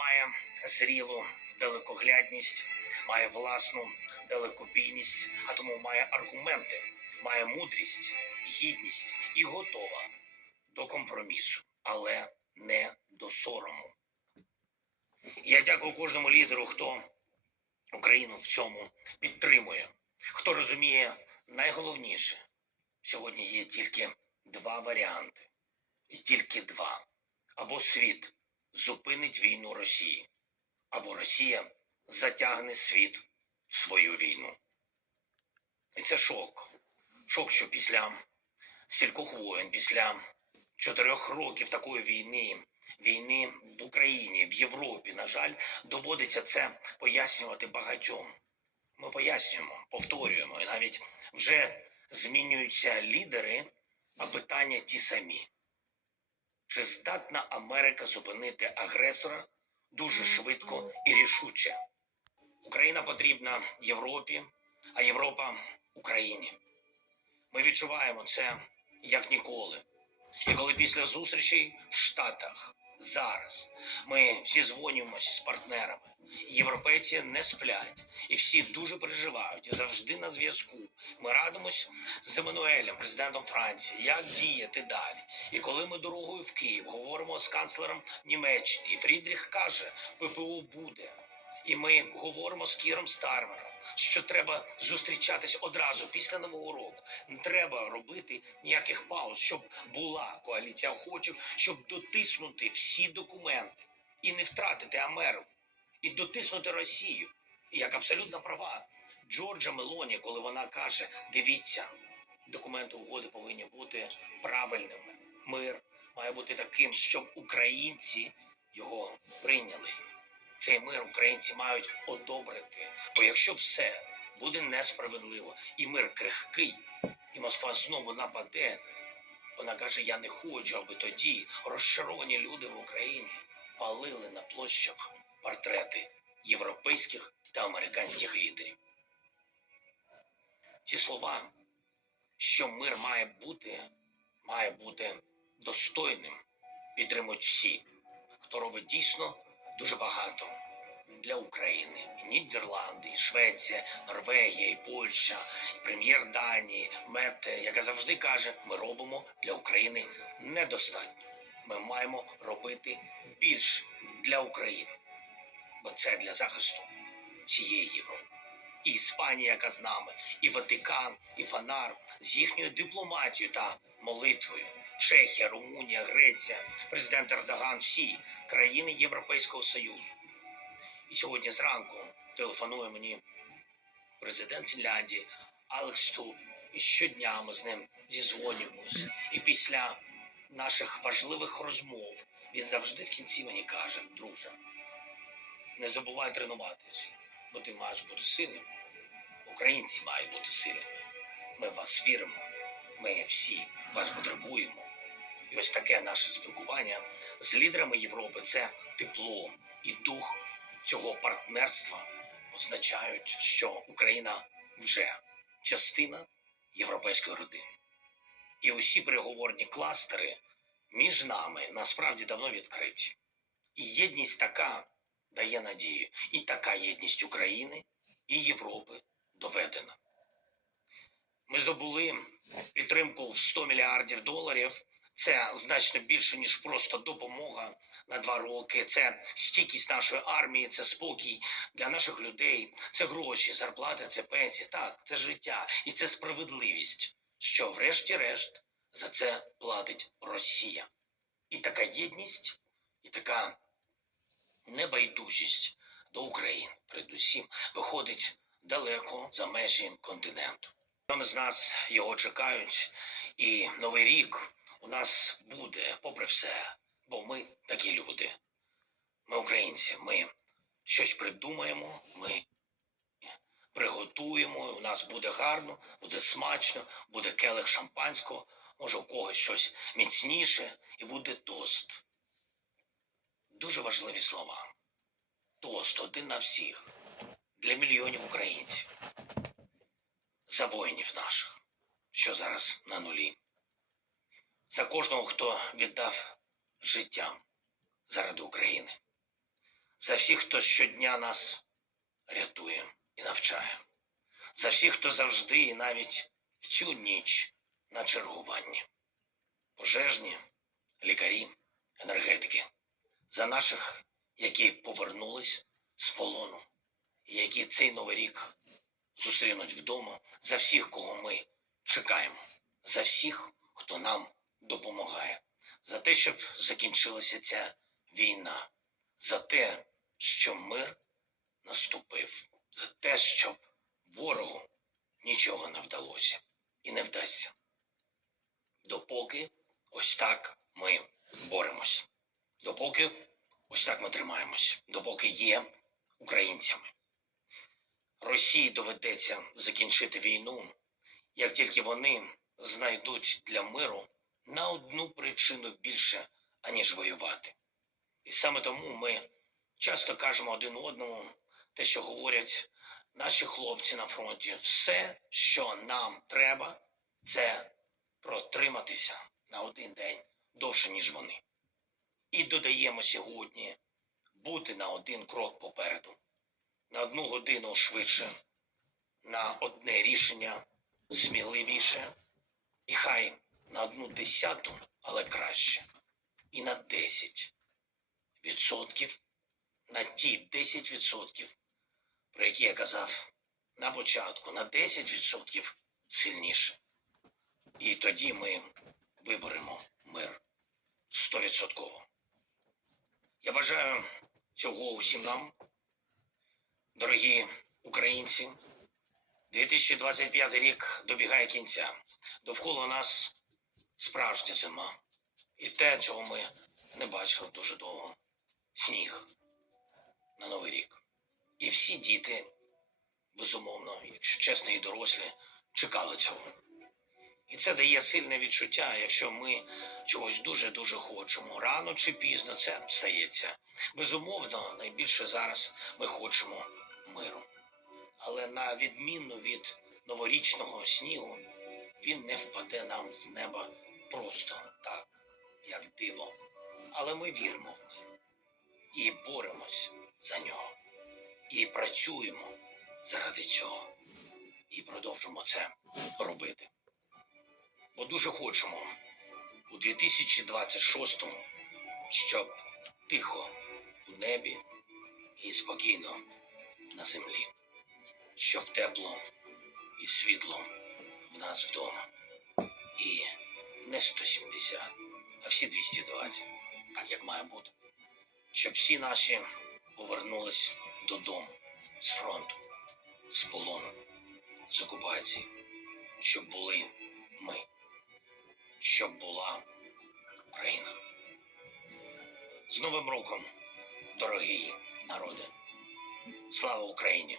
має зрілу далекоглядність, має власну далекобійність, а тому має аргументи, має мудрість, гідність і готова до компромісу, але не до сорому. Я дякую кожному лідеру, хто Україну в цьому підтримує, хто розуміє найголовніше. Сьогодні є тільки два варіанти, і тільки два: або світ зупинить війну Росії, або Росія затягне світ в свою війну. І це шок. Шок, що після стількох воєн, після чотирьох років такої війни, війни в Україні, в Європі, на жаль, доводиться це пояснювати багатьом. Ми пояснюємо, повторюємо, і навіть вже змінюються лідери, а питання ті самі. Чи здатна Америка зупинити агресора дуже швидко і рішуче? Україна потрібна Європі, а Європа Україні. Ми відчуваємо це як ніколи. І коли після зустрічей в Штатах зараз ми всі дзвонюємось з партнерами, європейці не сплять, і всі дуже переживають і завжди на зв'язку. Ми радимось з Еммануелем, президентом Франції, як діяти далі. І коли ми дорогою в Київ говоримо з канцлером Німеччини, і Фрідріх каже, ППО буде. І ми говоримо з Кіром Стармером, що треба зустрічатись одразу після нового року. Не треба робити ніяких пауз, щоб була коаліція охочих, щоб дотиснути всі документи і не втратити Америку, і дотиснути Росію. І як абсолютно права Джорджа Мелоні, коли вона каже: дивіться, документи угоди повинні бути правильними. Мир має бути таким, щоб українці його прийняли цей мир українці мають одобрити. Бо якщо все буде несправедливо і мир крихкий, і Москва знову нападе, вона каже: Я не хочу, аби тоді розчаровані люди в Україні палили на площах портрети європейських та американських лідерів. Ці слова, що мир має бути, має бути достойним, підтримують всі, хто робить дійсно дуже багато для України. І Нідерланди, і Швеція, Норвегія, і Польща, і прем'єр Данії, Мете, яка завжди каже, ми робимо для України недостатньо. Ми маємо робити більше для України, бо це для захисту всієї Європи. І Іспанія, яка з нами, і Ватикан, і Фанар з їхньою дипломатією та молитвою. Чехія, Румунія, Греція, президент Ердоган, всі країни Європейського Союзу. І сьогодні зранку телефонує мені президент Фінляндії Алекс Ступ. І щодня ми з ним зізвонюємось. І після наших важливих розмов він завжди в кінці мені каже: друже, не забувай тренуватись, бо ти маєш бути сильним. Українці мають бути сильними. Ми в вас віримо. Ми всі вас потребуємо. І ось таке наше спілкування з лідерами Європи це тепло і дух цього партнерства означають, що Україна вже частина європейської родини. І усі переговорні кластери між нами насправді давно відкриті. І єдність така дає надію, і така єдність України і Європи доведена. Ми здобули підтримку в 100 мільярдів доларів. Це значно більше ніж просто допомога на два роки. Це стійкість нашої армії, це спокій для наших людей, це гроші, зарплати, це пенсії. Так, це життя і це справедливість. Що, врешті-решт, за це платить Росія. І така єдність, і така небайдужість до України, передусім, виходить далеко за межі континенту. Мільйони з нас його чекають, і новий рік у нас буде, попри все, бо ми такі люди. Ми українці, ми щось придумаємо, ми приготуємо, у нас буде гарно, буде смачно, буде келих шампанського, може у когось щось міцніше, і буде тост. Дуже важливі слова. Тост один на всіх. Для мільйонів українців. За воїнів наших, що зараз на нулі, за кожного, хто віддав життя заради України, за всіх, хто щодня нас рятує і навчає, за всіх, хто завжди і навіть в цю ніч на чергуванні. Пожежні, лікарі, енергетики, за наших, які повернулись з полону, які цей новий рік зустрінуть вдома, за всіх, кого ми чекаємо, за всіх, хто нам допомагає, за те, щоб закінчилася ця війна, за те, що мир наступив, за те, щоб ворогу нічого не вдалося і не вдасться. Допоки ось так ми боремось, допоки ось так ми тримаємось, допоки є українцями. Росії доведеться закінчити війну, як тільки вони знайдуть для миру на одну причину більше, аніж воювати. І саме тому ми часто кажемо один одному те, що говорять наші хлопці на фронті. Все, що нам треба, це протриматися на один день довше, ніж вони. І додаємо сьогодні бути на один крок попереду, на одну годину швидше, на одне рішення сміливіше, і хай на одну десяту, але краще, і на 10 відсотків, на ті 10 відсотків, про які я казав на початку, на 10 відсотків сильніше. І тоді ми виберемо мир стовідсотково. Я бажаю цього усім нам, дорогі українці. 2025 рік добігає кінця. Довкола нас справжня зима. І те, чого ми не бачили дуже довго сніг на Новий рік. І всі діти, безумовно, якщо чесно, і дорослі, чекали цього. І це дає сильне відчуття, якщо ми чогось дуже-дуже хочемо. Рано чи пізно це стається. Безумовно, найбільше зараз ми хочемо миру. Але на відміну від новорічного снігу, він не впаде нам з неба просто так, як диво. Але ми віримо в мир і боремось за нього, і працюємо заради цього, і продовжимо це робити. Бо дуже хочемо у 2026-му, щоб тихо у небі і спокійно на землі, щоб тепло і світло в нас вдома. І не 170, а всі 220, так як має бути. Щоб всі наші повернулись додому з фронту, з полону, з окупації, щоб були ми, щоб була Україна. З Новим роком, дорогі народи! Слава Україні!